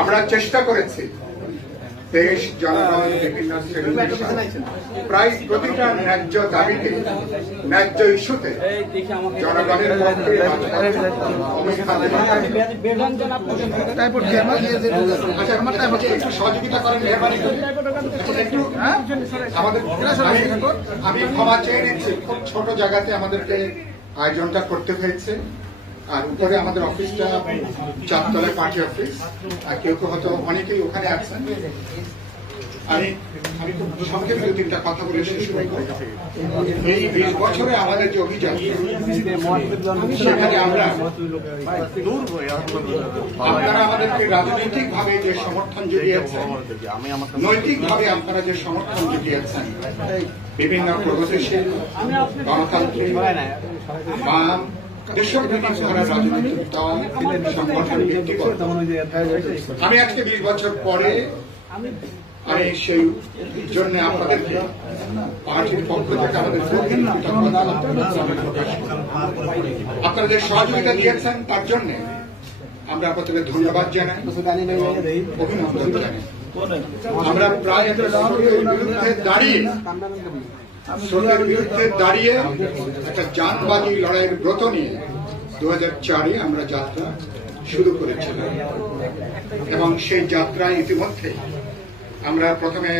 আমরা চেষ্টা করেছি দেশ জনগণ বিভিন্ন প্রায় প্রতিটা ন্যায্য দাবিতে ন্যায্য ইস্যুতে জনগণের পক্ষে একটু সহযোগিতা করেন মেহরবানি করে। একটু আমি ক্ষমা চেয়ে নিচ্ছি, খুব ছোট জায়গাতে আমাদেরকে আয়োজনটা করতে হয়েছে। আর উপরে আমাদের অফিসটা চারতলায় পার্টি অফিস, আর কেউ কেউ হয়তো অনেকেই ওখানে আছেন। আমি খুব সংক্ষেপে দু তিনটা কথা বলে শেষ করব। এই 20 বছরে আমাদের যে অভিযান, সেখানে আপনারা আমাদেরকে রাজনৈতিক ভাবে যে সমর্থন জুগিয়েছেন, নৈতিক ভাবে আপনারা যে সমর্থন জুগিয়েছেন, বিভিন্ন প্রগতিশীল গণতান্ত্রিক বাম দেশপ্রেমিক যারা রাজনৈতিক দল সংগঠন ভিত্তি করে, আমি আজকে 20 বছর পরে আমি সেই জন্য আপনাদেরকে পার্টির পক্ষ থেকে আমাদের আপনারা যে সহযোগিতা দিয়েছেন তার জন্য আমরা প্রথমে ধন্যবাদ জানাই, অভিনন্দন জানাই। আমরা প্রায় স্রোতের বিরুদ্ধে দাঁড়িয়ে একটা জানবাজি লড়াইয়ের ব্রত নিয়ে 2004-এ আমরা যাত্রা শুরু করেছিলাম এবং সেই যাত্রায় ইতিমধ্যে আমরা প্রথমে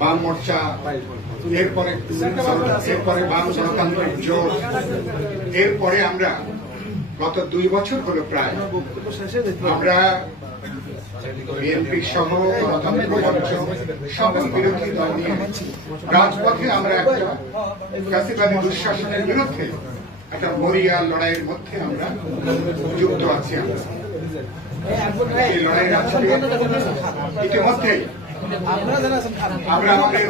বাম মোর্চা, এরপরে বাম গণতান্ত্রিক জোট, এরপরে আমরা গত 2 বছর হলো প্রায় আমরা বিএনপি সহ গণতন্ত্র মঞ্চ সকল বিরোধী দল নিয়ে রাজপথে আমরা একটা ফ্যাসিবাদী দুঃশাসনের বিরুদ্ধে একটা মরিয়া লড়াইয়ের মধ্যে আমরা যুক্ত আছি। এই লড়াইয়ের আজকে ইতিমধ্যেই আমরা আমাদের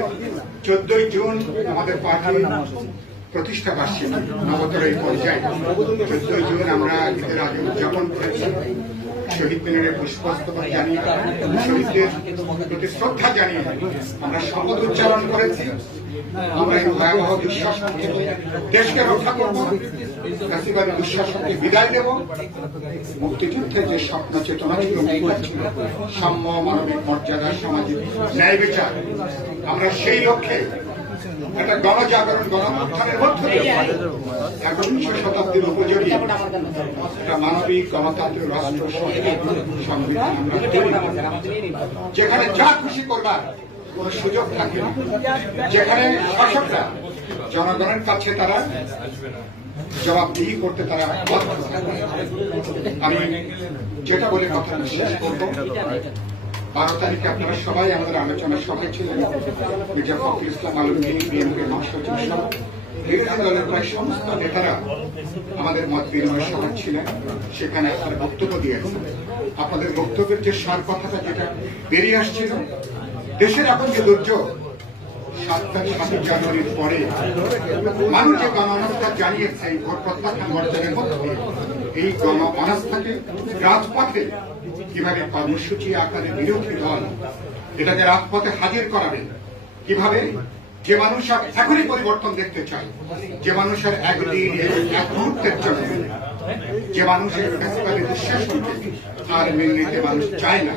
14ই জুন আমাদের পার্টির প্রতিষ্ঠা বার্ষিকী নবতর এই পর্যায়ে 14ই জুন আমরা ঈদের আগে উদযাপন করেছি। শহীদ মিনারে পুষ্পস্তবক জানিয়ে, শহীদদের প্রতি শ্রদ্ধা জানিয়ে আমরা শপথ উচ্চারণ করেছি। আমরা এই ভয়াবহ দুঃশাসন থেকে দেশকে রক্ষা করব, ফ্যাসিবাদী দুঃশাসনকে বিদায় দেব। মুক্তিযুদ্ধে যে স্বপ্ন চেতনা ছিল, সাম্য, মানবিক মর্যাদা, সামাজিক ন্যায় বিচার, আমরা সেই লক্ষ্যে একটা গণজাগরণ গণউত্থানের মধ্য দিয়ে 21শ শতাব্দীর উপযোগী একটা মানবিক গণতান্ত্রিক রাষ্ট্র সংবিধান আমরা তৈরি করব, যেখানে যা খুশি করবার কোন সুযোগ থাকে, যেখানে শাসকরা জনগণের কাছে তারা জবাবদিহি করতে তারা বাধ্য থাকবে। আমি যেটা বলে কথা শেষ করব, 12 তারিখে আপনারা সবাই আমাদের আলোচনা সভায় ছিলেন। মির্জা ফখরুল ইসলাম আলমগীর, বিএনপির মহাসচিব সহ বিরোধী দলের প্রায় সমস্ত নেতারা আমাদের মত বিনিময় সভায় ছিলেন। সেখানে আপনারা বক্তব্য দিয়েছেন। আপনাদের বক্তব্যের যে সার কথাটা যেটা বেরিয়ে আসছিল, দেশের এখন যে দুর্যোগ, 7 জানুয়ারির পরে মানুষ যে গণ অনাস্থা জানিয়েছে, এই ভোট প্রত্যাখ্যান বর্জনের মধ্যে এই গণ অনাস্থাকে রাজপথে কিভাবে কর্মসূচি আকারে বিরোধী দল এটাকে রাজপথে হাজির করাবে, কিভাবে যে মানুষ এখনই পরিবর্তন দেখতে চায়, যে মানুষের একদিন এক মুহূর্তের জন্য, যে মানুষের ফ্যাসিবাদী দুঃশাসনকে আর মেনে নিতে মানুষ চায় না।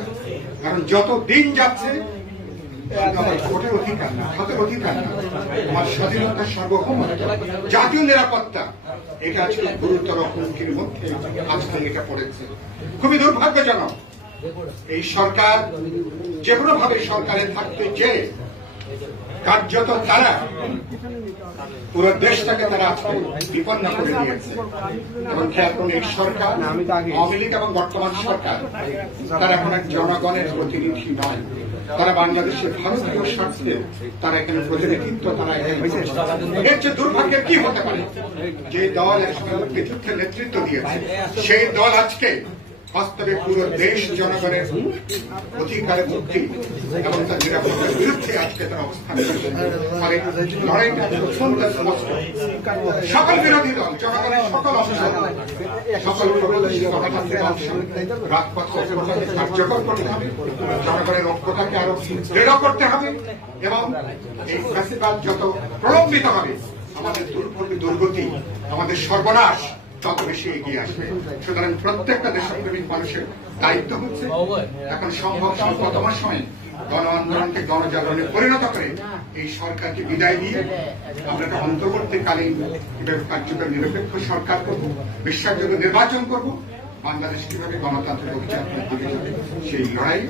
কারণ যত দিন যাচ্ছে আমার ভোটের অধিকার না, হাতের অধিকার না, আমার স্বাধীনতা, সার্বভৌমত্ব, জাতীয় নিরাপত্তা, এটা আজকে গুরুতর হুমকির মধ্যে আজকে এটা পড়েছে। খুবই দুর্ভাগ্যজনক। এই সরকার যে কোনো ভাবে সরকারে থাকতে চেয়ে কার্যত তারা পুরো দেশটাকে তারা আজকে বিপন্ন করে দিয়েছে। এবং খেয়াল করুন, এই সরকার, আওয়ামী লীগ এবং বর্তমান সরকার, তারা এখন এক জনগণের প্রতিনিধি নয়। তারা বাংলাদেশের ভারতীয় স্বার্থে তারা এখানে প্রতিনিধিত্ব, তারা এর চেয়ে দুর্ভাগ্যের কি হতে পারে? যে দল একসময় মুক্তিযুদ্ধের নেতৃত্ব দিয়েছে, সেই দল আজকে বাস্তবে পুরো দেশ জনগণের অধিকারে মুক্তি এবং তার নিরাপত্তার বিরুদ্ধে আজকে তার অবস্থান নিয়েছে। লড়াইটা অত্যন্ত স্পষ্ট। সকল বিরোধী দল, জনগণের সকল অংশ, সকল গণতান্ত্রিক অংশ রাজপথে কার্যকর করতে হবে, জনগণের ঐক্যতাকে আরো দৃঢ় করতে হবে এবং এই ফ্যাসিবাদ যত প্রলম্বিত হবে, আমাদের দুর্গতি, আমাদের সর্বনাশ তত বেশি এগিয়ে আসবে। সুতরাং প্রত্যেকটা দেশপ্রেমিক মানুষের দায়িত্ব হচ্ছে এখন সম্ভব সংকটতম সময়ে গণ আন্দোলনকে গণজাগরণে পরিণত করে এই সরকারকে বিদায় দিয়ে আমরা একটা অন্তর্বর্তীকালীন কার্যকর নিরপেক্ষ সরকার করব, বিশ্বাসযোগ্য নির্বাচন করব, বাংলাদেশ কিভাবে গণতান্ত্রিক অভিযাত্রার দিকে যাবে সেই লড়াই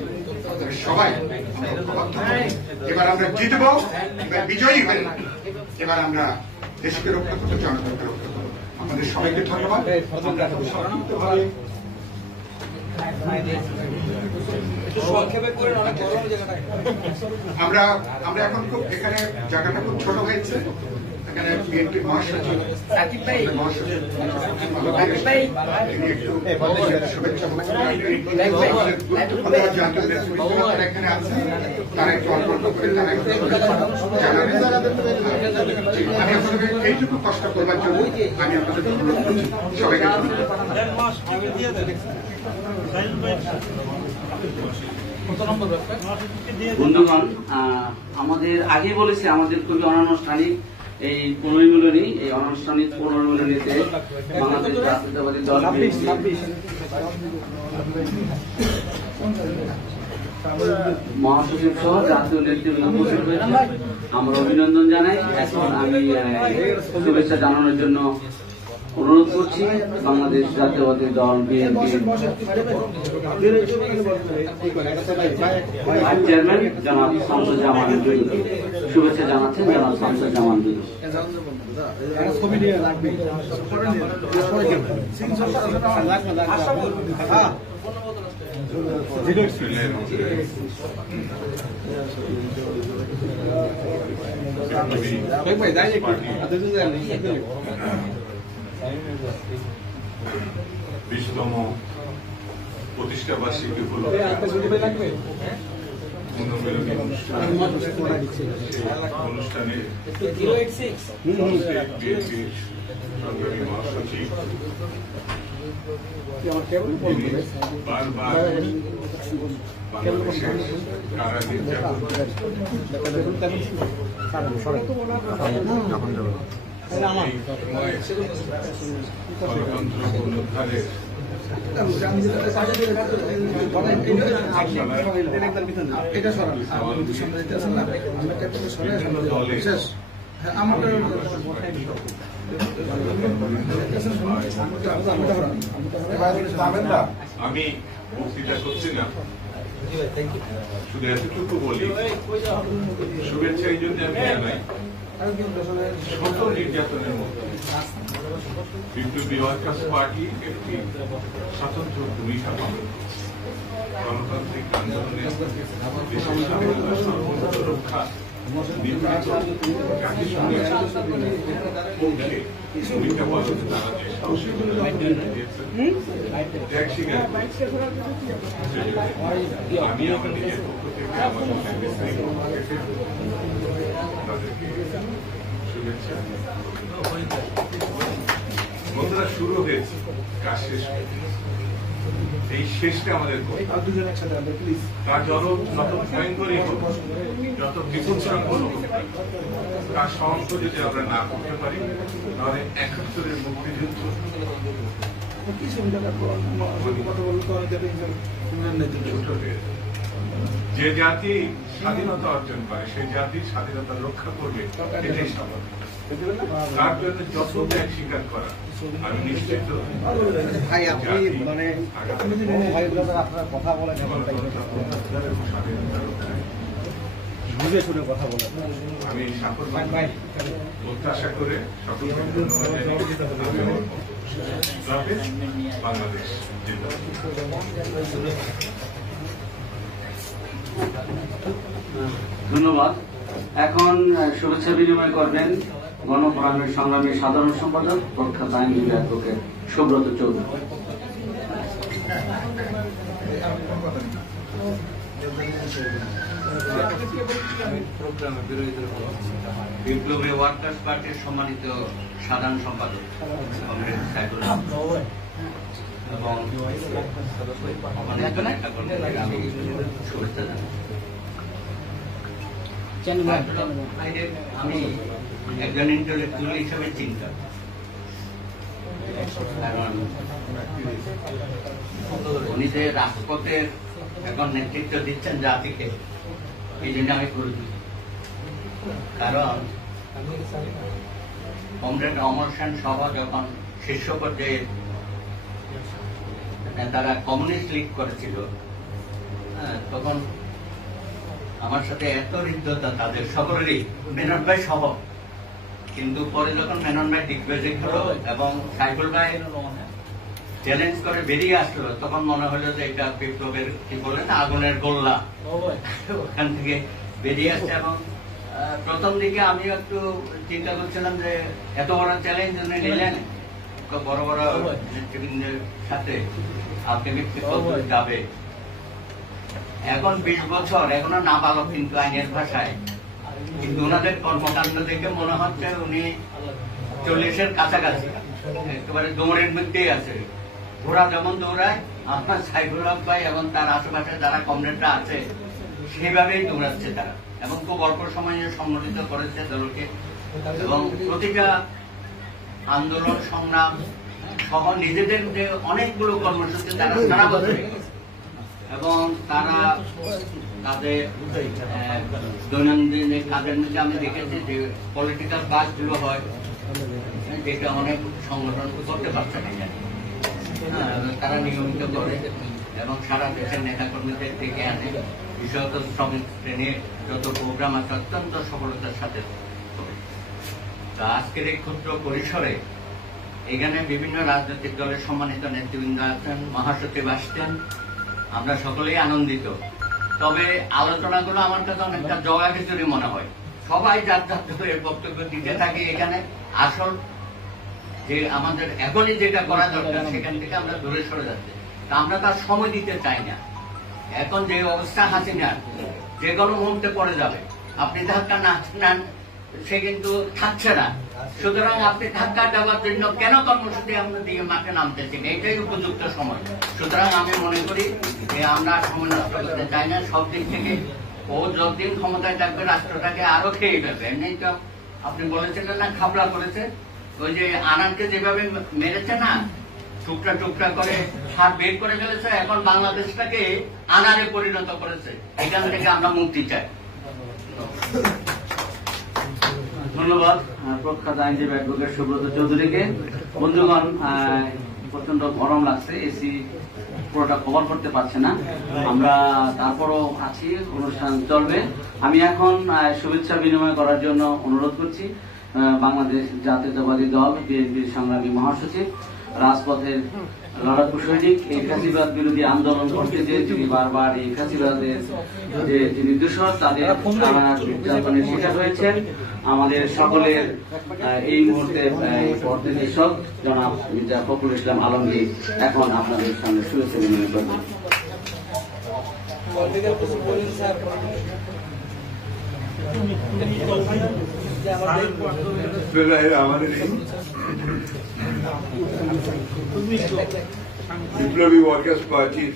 সবাই আমরা ঐক্যবদ্ধ হব। এবার আমরা জিতব, এবার বিজয়ী হয়ে এবার আমরা দেশকে রক্ষা করতে, জনগণকে রক্ষা করবো। আমাদের সবাইকে ধন্যবাদ। আমরা এখন খুব এখানে জায়গাটা খুব ছোট হয়েছে। এখানে বিএনপির মহাসচিব শুভেচ্ছা এখানে আছেন, তারা একটু অল্প অল্প করে তারা একটু জানাবেন। আমি আপনাদের এইটুকু কষ্ট করবার জন্য আমি আপনাদের অনুরোধ করছি, সবাইকে বন্ধুগণ, আমাদের আগে বলেছি আমাদের খুবই অনানুষ্ঠানিক এই পুনর্মিলনী, এই অনানুষ্ঠানিক পুনর্মিলনীতে বাংলাদেশ জাতীয়তাবাদী দল মহাসচিব সহ জাতীয় নেতৃবৃন্দ উপস্থিত হয়েছে। আমরা অভিনন্দন জানাই। এখন আমি শুভেচ্ছা জানানোর জন্য অনুরোধ করছি বাংলাদেশ জাতীয়তাবাদী দল বিএনপি ভাইস চেয়ারম্যান জনাব শামসুজ্জামান জুয়েল। শুভেচ্ছা জানাচ্ছেন জনাব শামসুজ্জামান জুয়েল। বিশতম প্রতিষ্ঠা বার্ষিকী উপলক্ষে অনুষ্ঠানে বিএনপির সরকারি মহাসচিব বারবার বাংলাদেশের কারা গণতন্ত্র পুনরুদ্ধারের আমি বক্তৃতা করছি না, শুধু এতটুকু বলি, শুভেচ্ছা এই জন্য আমি জানাই শত নির্যাতনের মধ্যে বিপ্লবী ওয়ার্কার্স পার্টি একটি স্বতন্ত্র ভূমিকা পালন করছে। গণতান্ত্রিক আন্দোলনে দেশের স্বাধীনতা সার্বভৌমত্ব রক্ষা জাতিসংঘের পক্ষে ভূমিকা পালনে তারা যে সাহসিকতা ত্যাগ স্বীকার করেছে। আমি আমার নিজের পক্ষ থেকে আমাদের তাদেরকে শুভেচ্ছা। বন্ধুরা, শুরু হয়েছে, কাজ শেষ হয়েছে, এই শেষটা আমাদের তার যত ভয়ঙ্করই হোক, যত বিপদসংকুল হোক, তার সমাপ্ত যদি আমরা না করতে পারি তাহলে ৭১-এর মুক্তিযুদ্ধ যে জাতি স্বাধীনতা অর্জন করে সেই জাতির স্বাধীনতা রক্ষা করবে, এটাই স্বাভাবিক। তার জন্য যত ত্যাগ স্বীকার করা, আমি নিশ্চিত আমি সাফল্য প্রত্যাশা করে সকলকে ধন্যবাদ জানাই। বাংলাদেশ ধন্যবাদ। এখন শুভেচ্ছা বিনিময় করবেন গণফোরামের সংগ্রামী সাধারণ সম্পাদক প্রখ্যাত আইনজীবী অ্যাডভোকেট সুব্রত চৌধুরী। বিপ্লবী ওয়ার্কার্স পার্টির সম্মানিত সাধারণ সম্পাদক কমরেড সাইদুল এবং আমি শুভেচ্ছা জানাই। আমি একজন ইন্টেলেকচুয়াল হিসাবে চিন্তা কারণ উনি যে রাজপথের এখন নেতৃত্ব দিচ্ছেন জাতিকে, এই জন্য আমি গুরুত্ব দিই। কারণ কমরেড অমর সেন সহ যখন শীর্ষ পর্যায়ে তারা কমিউনিস্ট লীগ করেছিল, তখন আমার সাথে এত হৃদ্যতা তাদের সকলেরই, মেনন ভাই সহ। কিন্তু পরে যখন মেনন ভাই দিগ্বিজয় হলো এবং সাইফুল ভাই চ্যালেঞ্জ করে বেরিয়ে আসলো, তখন মনে হলো যে এটা বিপ্লবের কি বলেন আগুনের গোল্লা, ওখান থেকে বেরিয়ে আসছে। এবং প্রথম দিকে আমিও একটু চিন্তা করছিলাম যে এত বড় চ্যালেঞ্জ উনি নিলেন, বড় বড় নেতৃবৃন্দের সাথে আলটিমেটলি যাবে। এখন 20 বছর এখনো নাবালক কিন্তু আইনের ভাষায়, কিন্তু ওনাদের কর্মকাণ্ড দেখে মনে হচ্ছে উনি 40-এর কাছাকাছি, একেবারে দৌড়ের মধ্যেই আছে। ঘোড়া যেমন দৌড়ায়, আপনার সাইফুল হক ভাই এবং তার আশেপাশে যারা কমরেডরা আছে সেইভাবেই দৌড়াচ্ছে তারা, এবং খুব অল্প সময়ে সংগঠিত করেছে দলকে। এবং প্রতিটা আন্দোলন সংগ্রাম সহ নিজেদের যে অনেকগুলো কর্মসূচি তারা সারা বছর, এবং তারা তাদের দৈনন্দিন কাজের মধ্যে আমি দেখেছি যে পলিটিক্যাল কাজগুলো হয়, যেটা অনেক সংগঠন করতে পারছে না, তারা নিয়মিত করে এবং সারা দেশের নেতা কর্মীদের ডেকে আনে, বিশেষত শ্রমিক শ্রেণীর যত প্রোগ্রাম আছে অত্যন্ত সফলতার সাথে। আজকের এই ক্ষুদ্র পরিসরে এখানে বিভিন্ন রাজনৈতিক দলের সম্মানিত নেতৃবৃন্দ আছেন, মহাসচিব আসছেন, আমরা সকলেই আনন্দিত। তবে আলোচনাগুলো আমার কাছে অনেকটা জগা খিচুড়ি মনে হয়, সবাই যার যার বক্তব্য দিতে থাকে। এখানে আসল যে আমাদের এখনই যেটা করা দরকার সেখান থেকে আমরা দূরে সরে যাচ্ছি, তা আমরা তার সময় দিতে চাই না। এখন যে অবস্থা হাসিনার যে কোনো মুহূর্তে পড়ে যাবে, আপনি ধাক্কা না নেন সে কিন্তু থাকছে না। সুতরাং আপনি ধাক্কা দেওয়ার জন্য কেন কর্মসূচি আমরা দিয়ে মাঠে নামতেছি, এটাই উপযুক্ত সময়। সুতরাং আমি মনে করি যে আমরা সময় নষ্ট করতে চাই না সব দিক থেকে। ও যতদিন ক্ষমতায় থাকবে রাষ্ট্রটাকে আরো খেয়ে ফেলবে। এমনি তো আপনি বলেছিলেন না, খাবলা করেছে, ওই যে আনানকে যেভাবে মেরেছে না, টুকরা টুকরা করে সার বের করে ফেলেছে, এখন বাংলাদেশটাকে আনারে পরিণত করেছে। এখান থেকে আমরা মুক্তি চাই। ধন্যবাদ প্রখ্যাত আইনজীবী অ্যাডভোকেট সুব্রত চৌধুরীকে। বন্ধুগণ, প্রচন্ড গরম লাগছে, এসি পুরোটা কভার করতে পারছে না, আমরা তারপরও আছি, অনুষ্ঠান চলবে। আমি এখন শুভেচ্ছা বিনিময় করার জন্য অনুরোধ করছি বাংলাদেশ জাতীয়তাবাদী দল বিএনপির সংগ্রামী মহাসচিব, রাজপথের লড়াকু সৈনিক, এই ফ্যাসিবাদ বিরোধী আন্দোলন করতে যে তিনি বারবার এই ফ্যাসিবাদের যে যিনি দূষর তাদের নির্যাতনের শিকার হয়েছেন, আমাদের সকলের এই মুহূর্তে প্রতিনিধিক জনাব মির্জা ফখরুল ইসলাম আলমগীর এখন আপনাদের সামনে শুভেচ্ছা বিনিময় করবেন। বিপ্লবী ওয়ার্কার্স পার্টির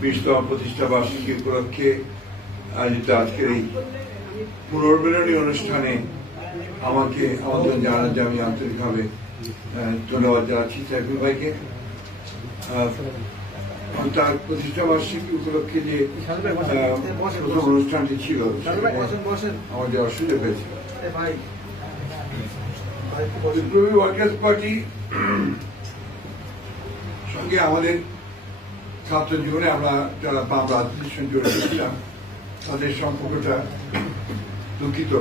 20তম প্রতিষ্ঠা বার্ষিকী উপলক্ষে আয়োজিত আজকের এই পুনর্মিলনী অনুষ্ঠানে আমাকে আমন্ত্রণ জানার জন্য আমি আন্তরিকভাবে ধন্যবাদ জানাচ্ছি সাইফুল ভাইকে। তার প্রতিষ্ঠা বার্ষিকী উপলক্ষে যে প্রথম অনুষ্ঠানটি ছিল আমার যাওয়ার সুযোগ হয়েছিল। বিপ্লবী ওয়ার্কার্স পার্টি সঙ্গে আমাদের ছাত্র জীবনে আমরা যারা বাম রাজনীতির সঙ্গে জড়িত ছিলাম তাদের সম্পর্কটা দুঃখিত,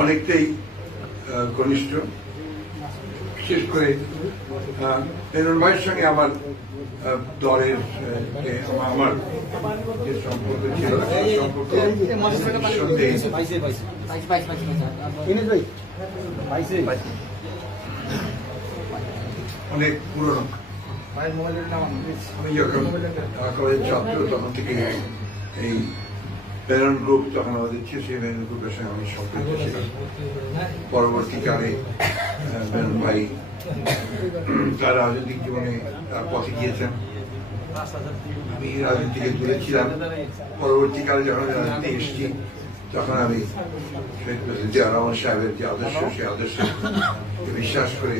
অনেকটাই ঘনিষ্ঠ। বিশেষ করে মেনন ভাইয়ের সঙ্গে আমার দলের আমার যে সম্পর্ক ছিল সম্পর্ক অনেক পুরনো। আমি যখন কলেজ ছাত্র তখন থেকে এই মেনন গ্রুপ তখন আমাদের ছিল, সেই মেনন গ্রুপের সঙ্গে আমি সম্পৃক্ত ছিলাম। পরবর্তীকালে মেনন ভাই তার রাজনৈতিক জীবনে তার পথে গিয়েছেন, আমি রাজনীতি থেকে দূরে ছিলাম। পরবর্তীকালে যখন রাজনীতি এসেছি তখন আমি শহীদ প্রেসিডেন্ট জিয়া রহমান সাহেবের যে আদর্শ সেই আদর্শে বিশ্বাস করে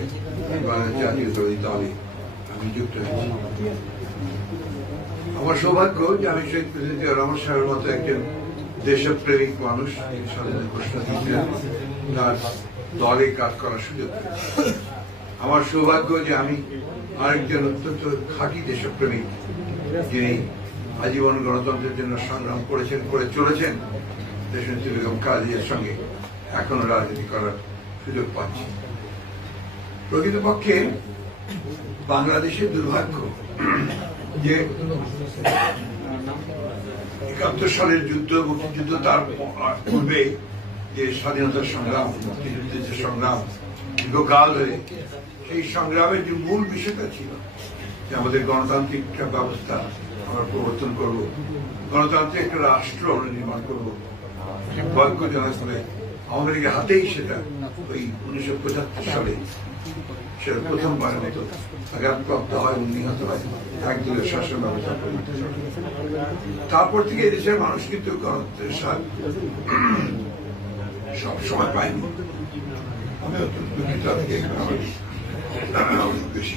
বাংলাদেশ জাতীয়তাবাদী দলে আমি যুক্ত হয়েছি। আমার সৌভাগ্য যে আমি শহীদ প্রেসিডেন্ট জিয়া রহমান সাহেবের মতো একজন দেশপ্রেমিক মানুষ স্বাধীনতা ঘোষণা দিয়েছিলেন, তার দলে কাজ করার সুযোগ পেয়েছি। আমার সৌভাগ্য যে আমি আরেকজন অত্যন্ত খাঁটি দেশপ্রেমিক, যিনি আজীবন গণতন্ত্রের জন্য সংগ্রাম করেছেন, করে চলেছেন, দেশনেত্রী বেগম খালেদার সঙ্গে এখনো রাজনীতি করার সুযোগ পাচ্ছি। প্রকৃতপক্ষে বাংলাদেশের দুর্ভাগ্য যে ৭১ সালের যুদ্ধ, মুক্তিযুদ্ধ, তার পূর্বে যে স্বাধীনতার সংগ্রাম, মুক্তিযুদ্ধের যে সংগ্রাম দীর্ঘকাল ধরে, সেই সংগ্রামের যে মূল বিষয়টা ছিল যে আমাদের গণতান্ত্রিক ব্যবস্থা আমরা প্রবর্তন করব, গণতান্ত্রিক একটা রাষ্ট্র আমরা নির্মাণ করবো, ভাগ্যজনক হলে আমাদের হাতেই সেটা ওই 1975 সালে সেটা প্রথমবারের মতো আঘাতপ্রাপ্ত হয়, নিহত হয় একদলীয় শাসন ব্যবস্থা। তারপর থেকে দেশের মানুষ কিন্তু গণতন্ত্রের স্বাদ সবসময় পায়নি। আমি অত্যন্ত দুঃখিত, বেশি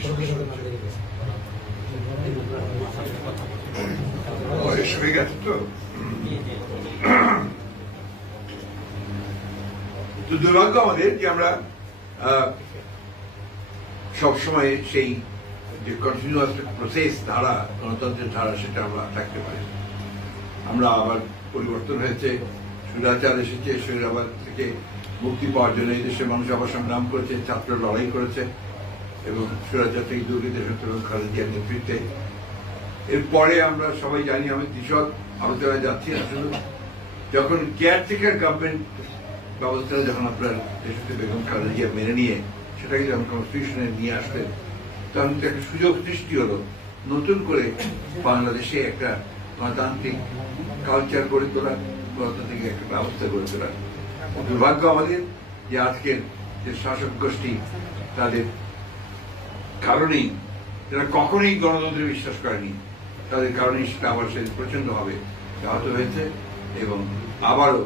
বয়স হয়ে গেছে তো। দুর্ভাগ্য আমাদের যে আমরা সবসময় সেই যে কন্টিনিউয়াস প্রসেস ধারা, গণতন্ত্রের ধারা, সেটা আমরা থাকতে পারি। আমরা আবার পরিবর্তন হয়েছে, স্বৈরাচার এসেছে, স্বৈরাচার থেকে মুক্তি পাওয়ার জন্য এই দেশের মানুষ আবার সংগ্রাম করেছে, ছাত্র লড়াই করেছে এবং স্বৈরাচার থেকে দুর্নীতি দেশত্ব খালেদা জিয়ার নেতৃত্বে। এরপরে আমরা সবাই জানি, আমি কৃষক আলোচনায় যাচ্ছি না, শুধু যখন কেয়ারটেকার গভর্নমেন্ট ব্যবস্থাটা যখন আপনার দেশত্ব বেগম খালেদা জিয়া মেনে নিয়ে সেটাকে যখন কনস্টিটিউশনে নিয়ে আসলেন, তখন একটা সুযোগ সৃষ্টি হলো নতুন করে বাংলাদেশে একটা গণতান্ত্রিক কালচার গড়ে তোলা, গণতান্ত্রিক একটা ব্যবস্থা গড়ে তোলা। দুর্ভাগ্য আমাদের যে আজকের যে শাসক গোষ্ঠী, তাদের কারণেই, যারা কখনোই গণতন্ত্রে বিশ্বাস করেনি, তাদের কারণেই সেটা আবার সে প্রচন্ডভাবে ব্যাহত হয়েছে এবং আবারও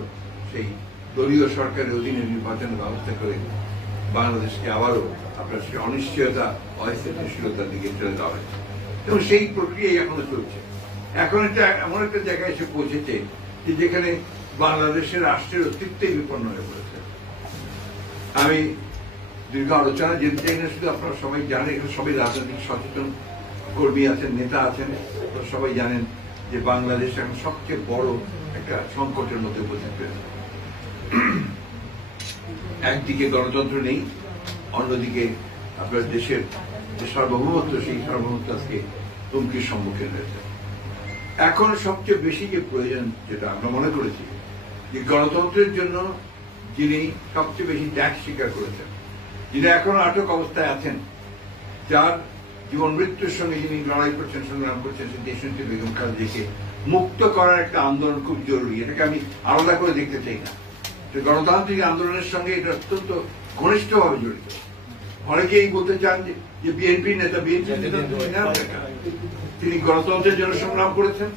সেই দলীয় সরকারের অধীনে নির্বাচনের ব্যবস্থা করে বাংলাদেশকে আবারও আপনার সেই অনিশ্চয়তা, অস্থিতিশীলতার দিকে চলে যাওয়া হয়েছে এবং সেই প্রক্রিয়াই এখনো চলছে। এখন এটা এমন একটা জায়গায় এসে পৌঁছেছে যে যেখানে বাংলাদেশের রাষ্ট্রের অস্তিত্বই বিপন্ন হয়ে পড়েছে। আমি দীর্ঘ আলোচনা যেতে চাই না, শুধু আপনারা সবাই জানেন, এখানে সবাই রাজনৈতিক সচেতন কর্মী আছেন, নেতা আছেন, সবাই জানেন যে বাংলাদেশ এখন সবচেয়ে বড় একটা সংকটের মধ্যে উপস্থিত হয়েছে। একদিকে গণতন্ত্র নেই, অন্যদিকে আপনার দেশের যে সার্বভৌমত্ব, সেই সার্বভৌমত্ব আজকে হুমকির সম্মুখীন হয়েছে। এখন সবচেয়ে বেশি যে প্রয়োজন, যেটা আমরা মনে করেছি, যে গণতন্ত্রের জন্য যিনি সবচেয়ে বেশি ত্যাগ স্বীকার করেছেন, যিনি এখন আটক অবস্থায় আছেন, যার জীবন মৃত্যুর সঙ্গে যিনি লড়াই করছেন, সংগ্রাম করছেন, সেই দেশনেত্রী বেগম খালেদাকে মুক্ত করার একটা আন্দোলন খুব জরুরি। এটাকে আমি আলাদা করে দেখতে চাই না, যে গণতান্ত্রিক আন্দোলনের সঙ্গে এটা অত্যন্ত ঘনিষ্ঠভাবে জড়িত। অনেকেই বলতে চান যে বিএনপি নেতা, তিনি গণতন্ত্রের জন্য সংগ্রাম করেছেন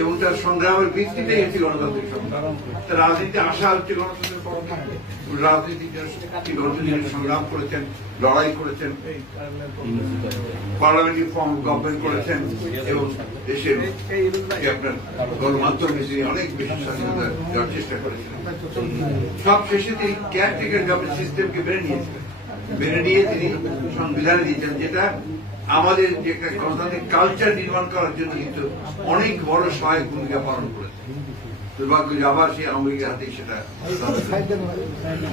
এবং তার সংগ্রামের ভিত্তিতেই হচ্ছে গণতান্ত্রিক সংগ্রাম। তার রাজনীতি আসা হচ্ছে গণতন্ত্রের পক্ষে, রাজনীতির জন্য সংগ্রাম করেছেন, লড়াই করেছেন, পার্লামেন্টারি ফর্ম গভর্নমেন্ট করেছেন এবং দেশের আপনার গণমাধ্যমে তিনি অনেক বেশি স্বাধীনতা দেওয়ার চেষ্টা করেছিলেন। সব শেষে তিনি কেয়ারটেকার গভর্নমেন্ট সিস্টেমকে মেনে নিয়েছিলেন, মেনে নিয়ে তিনি সংবিধানে দিয়েছেন, যেটা আমাদের যে একটা গণতান্ত্রিক কালচার নির্মাণ করার জন্য কিন্তু অনেক বড় সহায়ক ভূমিকা পালন করেছে। দুর্ভাগ্য যে আবার সেই আওয়ামী লীগের হাতে সেটা।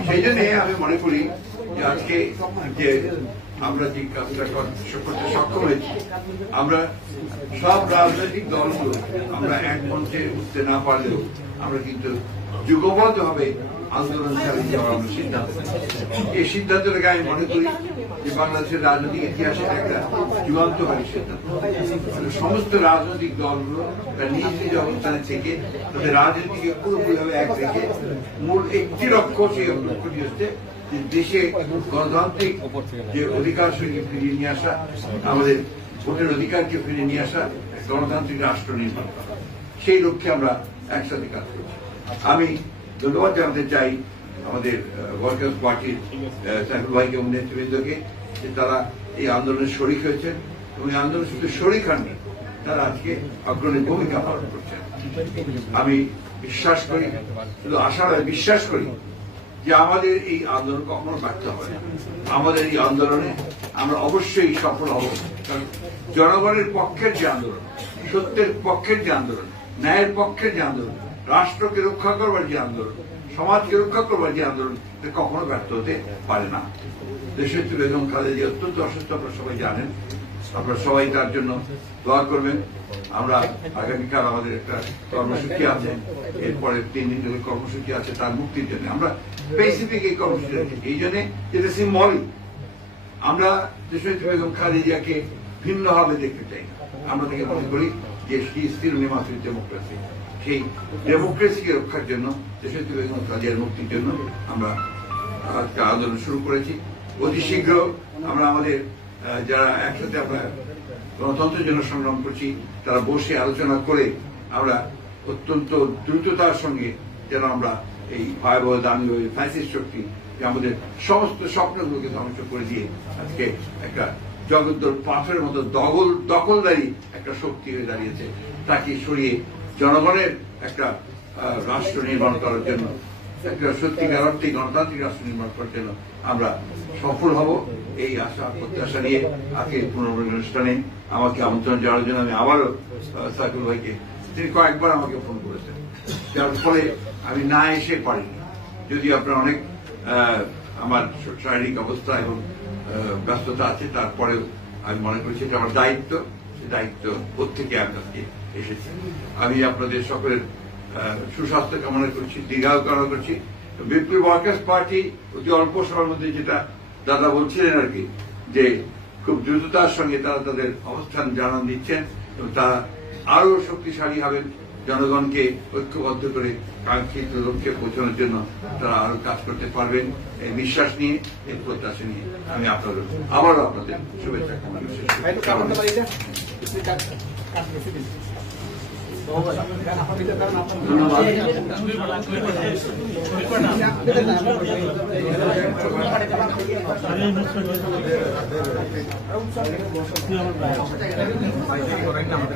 সেই জন্য আমি মনে করি যে আজকে যে আমরা যে কাজটা করতে সক্ষম হয়েছি, আমরা সব রাজনৈতিক দলগুলো আমরা এক মঞ্চে উঠতে না পারলেও আমরা কিন্তু যুগবদ্ধভাবে আন্দোলন চালিয়ে যাওয়ার আমরা সিদ্ধান্ত। এই সিদ্ধান্তটাকে আমি মনে করি যে বাংলাদেশের রাজনৈতিক ইতিহাসে একটা যুগান্তকারী সিদ্ধান্ত। সমস্ত রাজনৈতিক দলগুলো নিজ নিজ অবস্থানে থেকে তাদের রাজনীতিকে পুরোপুরিভাবে এক রেখে মূল একটি লক্ষ্য, সেই লক্ষ্যটি হচ্ছে যে দেশে গণতান্ত্রিক যে অধিকার সঙ্গে ফিরিয়ে নিয়ে আসা, আমাদের ভোটের অধিকারকে ফিরিয়ে নিয়ে আসা, গণতান্ত্রিক রাষ্ট্র নির্মাণ করা। সেই লক্ষ্যে আমরা একসাথে কাজ করছি। আমি ধন্যবাদ জানাতে চাই আমাদের ওয়ার্কার্স পার্টির সাইফুল ভাইকে এবং নেতৃবৃন্দকে যে তারা এই আন্দোলনে শরিক হয়েছেন এবং এই আন্দোলনে শুধু শরিক হননি, তারা আজকে অগ্রণী ভূমিকা পালন করছেন। আমি বিশ্বাস করি, শুধু আশা নয় বিশ্বাস করি যে আমাদের এই আন্দোলন কখনো ব্যর্থ হবে না। আমাদের এই আন্দোলনে আমরা অবশ্যই সফল হব, কারণ জনগণের পক্ষের যে আন্দোলন, সত্যের পক্ষের যে আন্দোলন, ন্যায়ের পক্ষের যে আন্দোলন, রাষ্ট্রকে রক্ষা করবার যে আন্দোলন, সমাজকে রক্ষা করবার যে আন্দোলন, এটা কখনো ব্যর্থ হতে পারে না। দেশের বেগম খালেদা অত্যন্ত অসুস্থ, আপনারা সবাই জানেন। আপনারা সবাই তার জন্য দোয়া করবেন। আমরা আগামীকাল আমাদের একটা কর্মসূচি আছে, এরপরে 3 দিন ধরে কর্মসূচি আছে তার মুক্তির জন্য। আমরা স্পেসিফিক এই কর্মসূচি আছে এই জন্য যেটা সিম্বলিক। আমরা দেশের বেগম খালেদাকে ভিন্নভাবে দেখতে চাই না। আমরা তাকে মনে করি যে স্থির নির্বাচনী ডেমোক্রেসি, সেই ডেমোক্রেসিকে রক্ষার জন্য, দেশের বেগম খালেদার মুক্তির জন্য আমরা আজকে আন্দোলন শুরু করেছি। অতি শীঘ্র আমরা আমাদের যারা একসাথে আমরা গণতন্ত্রের জন্য সংগ্রাম করছি তারা বসে আলোচনা করে আমরা অত্যন্ত দ্রুততার সঙ্গে যেন আমরা এই ভয়াবহ দামি ফ্যাসিস্ট শক্তি যে আমাদের সমস্ত স্বপ্নগুলোকে ধ্বংস করে দিয়ে আজকে একটা জগদ্দল পাথরের মতো দখলদারি একটা শক্তি হয়ে দাঁড়িয়েছে, তাকে সরিয়ে জনগণের একটা রাষ্ট্র নির্মাণ করার জন্য, একটা সত্যিকার অর্থে গণতান্ত্রিক রাষ্ট্র নির্মাণ করার জন্য আমরা সফল হব। এই আশা প্রত্যাশা নিয়ে আজকের পুনর্মিলনানুষ্ঠানে আমাকে আমন্ত্রণ জানানোর জন্য আমি আবারও সাইফুল ভাইকে, তিনি কয়েকবার আমাকে ফোন করেছেন, যার ফলে আমি না এসে পারিনি। যদি আপনার অনেক আমার শারীরিক অবস্থা এবং ব্যস্ততা আছে, তারপরেও আমি মনে করছি এটা আমার দায়িত্ব, সেই দায়িত্ব প্রত্যেকে আমি আজকে এসেছি। আমি আপনাদের সকলের সুস্বাস্থ্য কামনা করছি, দীর্ঘায়ু কামনা করছি। বিপ্লবী ওয়ার্কার্স পার্টি অতি অল্প সময়ের মধ্যে, যেটা দাদা বলছিলেন আর কি, যে খুব দ্রুততার সঙ্গে তারা তাদের অবস্থান জানান দিচ্ছেন এবং তারা আরো শক্তিশালী হবেন, জনগণকে ঐক্যবদ্ধ করে কাঙ্ক্ষিত লক্ষ্যে পৌঁছানোর জন্য তারা আরো কাজ করতে পারবেন। এই বিশ্বাস নিয়ে, এই প্রত্যাশা নিয়ে আমি আপনাদের আবারও আপনাদের শুভেচ্ছা কামনা করছি। ধন্যবাদ।